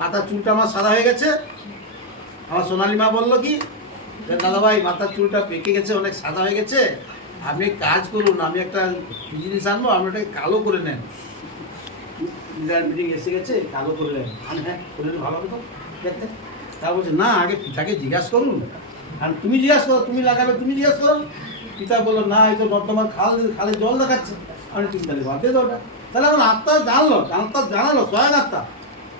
মাথার চুলটা আমার সাদা হয়ে গেছে। আমার সোনালী মা বললো কি, দাদা ভাই মাথার চুলটা পেকে গেছে, অনেক সাদা হয়ে গেছে, আপনি কাজ করুন, আমি একটা জিনিস আনবো, আপনি ওটাকে কালো করে নেন। লিডার মিটিং এসে গেছে, কালো করে নেন। আমি হ্যাঁ করে নিলে ভালো হবে তো দেখতে। তা বলছে না, আগে পিতাকে জিজ্ঞাসা করুন, আর তুমি জিজ্ঞাসা করো, তুমি লাগাবে, তুমি জিজ্ঞাসা করো। পিতা বললো না, এই তো বর্তমান খালে জল দেখাচ্ছে। আমি তুমি তাহলে বাদ দিয়ে দাও ওটা। তাহলে এখন আত্মা জানলো, আত্মা জানালো, স্বয়ং আত্মা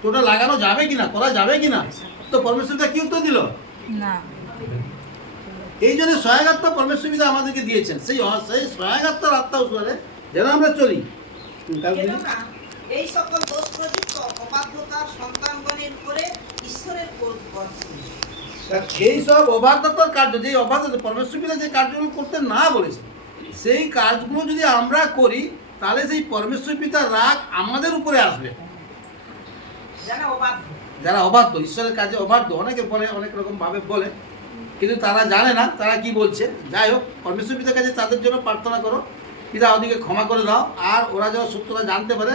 তো ওটা লাগানো যাবে কিনা, করা যাবে কিনা। তো পরমেশ্বরটা কি উত্তর দিল? না। এই জন্য স্বয়ং আত্মা পরমেশ্বর পিতা আমাদেরকে দিয়েছেন, সেই স্বয়ং আত্মার আত্মা অনুসারে যেন আমরা চলি। কেননা এই সকল দোষ প্রযুক্ত অবাধ্যতার সন্তানগণের উপরে ঈশ্বরের ক্রোধ বর্ষণ। এই সব অবাধ্যতার কার্য, যে অবাধ্যতা পরমেশ্বর পিতা যে কার্যগুলো করতে না বলেছে, সেই কাজগুলো যদি আমরা করি তাহলে সেই পরমেশ্বর পিতার রাগ আমাদের উপরে আসবে। যারা অবাধ্য, যারা অবাধ্য, ঈশ্বরের কাজে অবাধ্য, অনেকে বলে, অনেক রকম ভাবে বলে, কিন্তু তারা জানে না তারা কি বলছে। যাই হোক, পরমেশ্বর পিতার কাছে তাদের জন্য প্রার্থনা করো, পিতা ওদিকে ক্ষমা করে দাও, আর ওরা যেন সত্যতা জানতে পারে,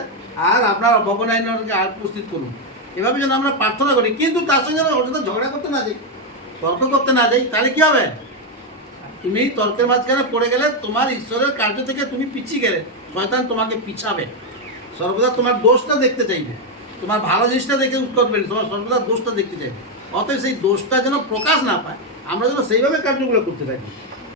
আর আপনার ভবন আইনকে আর উপস্থিত করুন। এভাবে যেন আমরা প্রার্থনা করি, কিন্তু তার সঙ্গে যেন ওর সাথে ঝগড়া করতে না যাই, তর্ক করতে না যাই। তাহলে কি হবে? তুমি তর্কের মাঝখানে পড়ে গেলে তোমার ঈশ্বরের কার্য থেকে তুমি পিছিয়ে গেলে, শয়তান তোমাকে পিছাবে, সর্বদা তোমার দোষটা দেখতে চাইবে, তোমার ভালো জিনিসটা দেখে করবে না, তোমার সর্বদা দোষটা দেখতে চাইবে। অতএব সেই দোষটা যেন প্রকাশ না পায়, আমরা যেন সেইভাবে কার্যগুলো করতে থাকি।